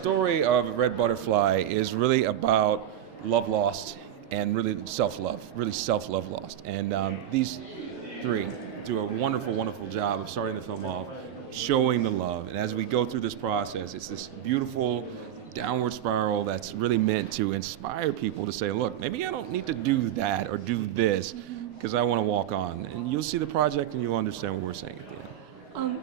story of Red Butterfly is really about love lost and really self-love lost. And these three do a wonderful, wonderful job of starting the film off, showing the love. And as we go through this process, it's this beautiful downward spiral that's really meant to inspire people to say, look, maybe I don't need to do that or do this because I want to walk on. And you'll see the project and you'll understand what we're saying at the end.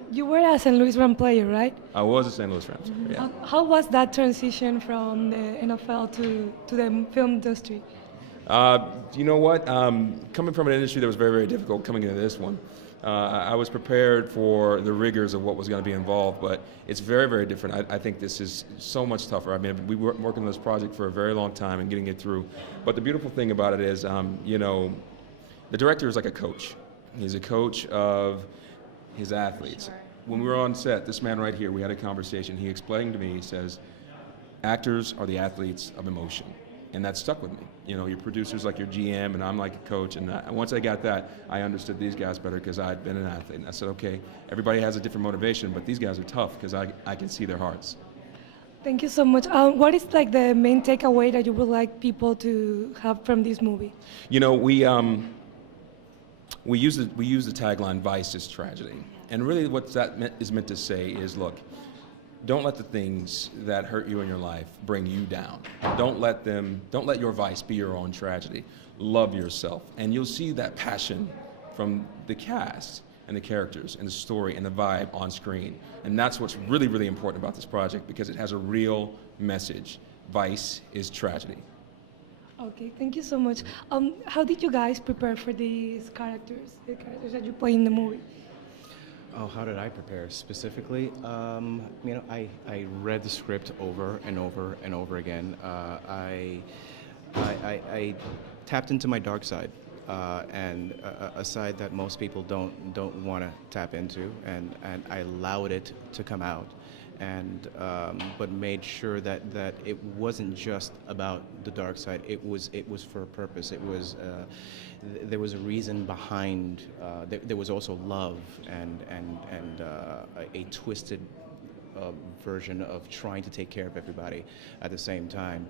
You were a St. Louis Rams player, right? I was a St. Louis Rams player, yeah. How was that transition from the NFL to the film industry? You know what? Coming from an industry that was very, very difficult, coming into this one, I was prepared for the rigors of what was going to be involved, but it's very, very different. I think this is so much tougher. I mean, we were working on this project for a very long time and getting it through. But the beautiful thing about it is, you know, the director is like a coach. He's a coach of his athletes. When we were on set, this man right here, we had a conversation. He explained to me, he says, actors are the athletes of emotion. And that stuck with me. You know, your producer's like your GM, and I'm like a coach. And once I got that, I understood these guys better because I'd been an athlete. And I said, okay, everybody has a different motivation, but these guys are tough because I can see their hearts. Thank you so much. What is like the main takeaway that you would like people to have from this movie? You know, we use the tagline, "Vice is tragedy," and really what that is meant to say is, look, don't let the things that hurt you in your life bring you down. Don't let your vice be your own tragedy. Love yourself, and you'll see that passion from the cast and the characters and the story and the vibe on screen. And that's what's really, really important about this project because it has a real message. Vice is tragedy. Okay, thank you so much. How did you guys prepare for these characters, the characters that you play in the movie? Oh, how did I prepare specifically? You know, I read the script over and over and over again. I tapped into my dark side, and a side that most people don't want to tap into, and I allowed it to come out, and but made sure that it wasn't just about the dark side. It was for a purpose. It was. There was a reason behind. There was also love and a twisted version of trying to take care of everybody at the same time.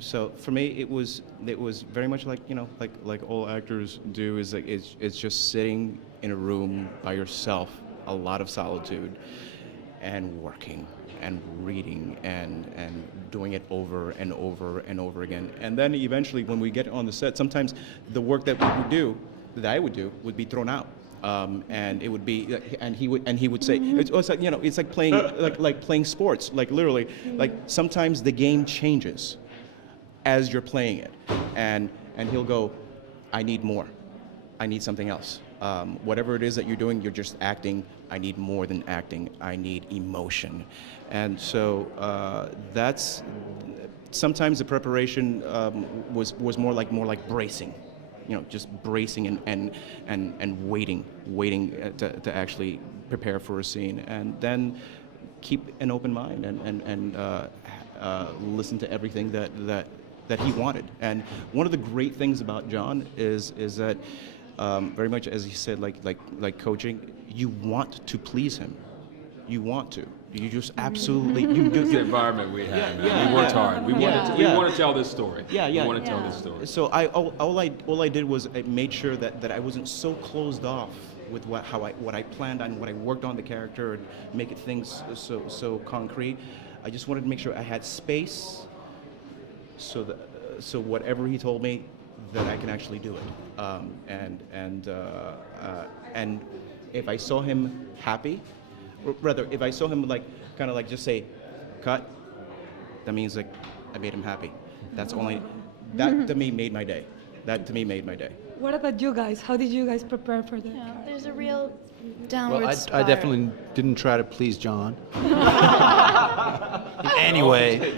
So for me, it was very much like, you know, like all actors do. Is like it's just sitting in a room by yourself, a lot of solitude, and working and reading and doing it over and over and over again. And then eventually when we get on the set, sometimes the work that I would do would be thrown out. And it would be, and he would say, it's like, you know, it's like playing, like playing sports, like literally, like sometimes the game changes as you're playing it. And he'll go, I need more. I need something else. Whatever it is that you're doing, you're just acting. I need more than acting. I need emotion. And so that's sometimes the preparation was more like bracing, you know, just bracing and waiting to actually prepare for a scene, and then keep an open mind and listen to everything that he wanted. And one of the great things about John is that very much as he said, like coaching, you want to please him. You want to. You just absolutely. It's the environment we had. We worked hard. We want to tell this story. We want to tell this story. So all I did was I made sure that I wasn't so closed off with what I planned on, what I worked on the character, and make it things so concrete. I just wanted to make sure I had space, so whatever he told me, that I can actually do it. And if I saw him happy, or rather, if I saw him kind of just say, cut, that means like I made him happy. That to me made my day. That to me made my day. What about you guys? How did you guys prepare for that? Yeah, there's a real downward Well, spiral. I definitely didn't try to please John. Anyway.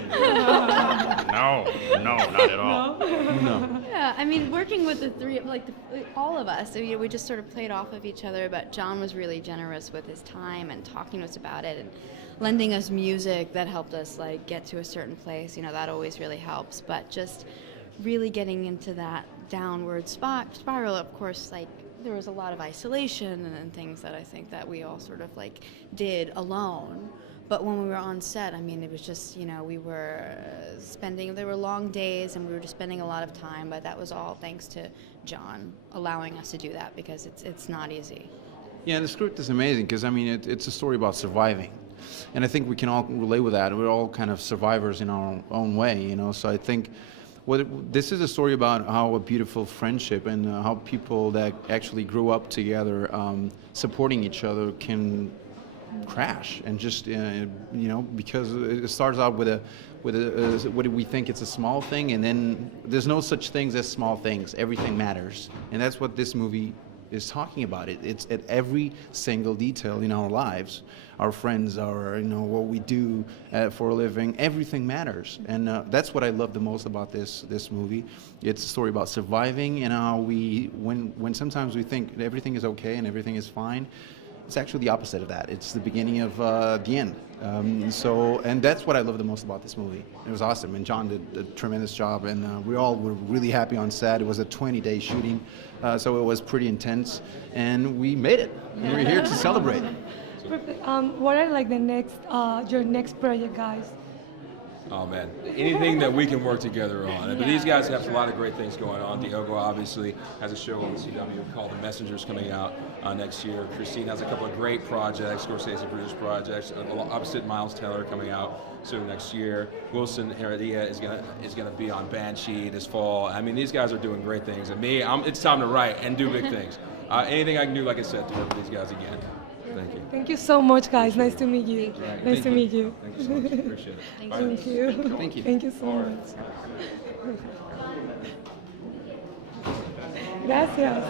No, not at all. No. Yeah, I mean, working with the three, all of us, we just sort of played off of each other, but John was really generous with his time and talking to us about it and lending us music that helped us get to a certain place. You know, that always really helps, but just really getting into that downward spiral, of course, there was a lot of isolation and things that I think that we all sort of did alone. But when we were on set, I mean, it was just, you know, we were there were long days and we were just spending a lot of time, but that was all thanks to John allowing us to do that because it's not easy. Yeah, the script is amazing because I mean it's a story about surviving, and I think we can all relate with that. We're all kind of survivors in our own way, you know. So I think this is a story about how a beautiful friendship and how people that actually grew up together, supporting each other, can crash and just you know, because it starts out with a what do we think it's a small thing, and then there's no such things as small things. Everything matters, and that's what this movie is talking about. It's at every single detail in our lives, our friends, our, you know, what we do for a living. Everything matters, and that's what I love the most about this movie. It's a story about surviving and how when sometimes we think everything is okay and everything is fine, it's actually the opposite of that. It's the beginning of the end. And that's what I love the most about this movie. It was awesome, and John did a tremendous job, and we all were really happy on set. It was a 20-day shooting, so it was pretty intense, and we made it. And we're here to celebrate. Perfect. What are like the next your next project, guys? Oh man, anything that we can work together on. But these guys have a lot of great things going on. Diogo obviously has a show on the CW called The Messengers coming out next year. Christine has a couple of great projects, Scorsese produced projects. Opposite Miles Teller coming out soon next year. Wilson Heredia is gonna be on Banshee this fall. I mean, these guys are doing great things. And me, it's time to write and do big things. Anything I can do, like I said, to work with these guys again. Thank you. Thank you so much, guys. Nice to meet you. Nice to meet you. Thank you so much. Appreciate it. Bye. Thank you. Thank you. Thank you so much. Gracias.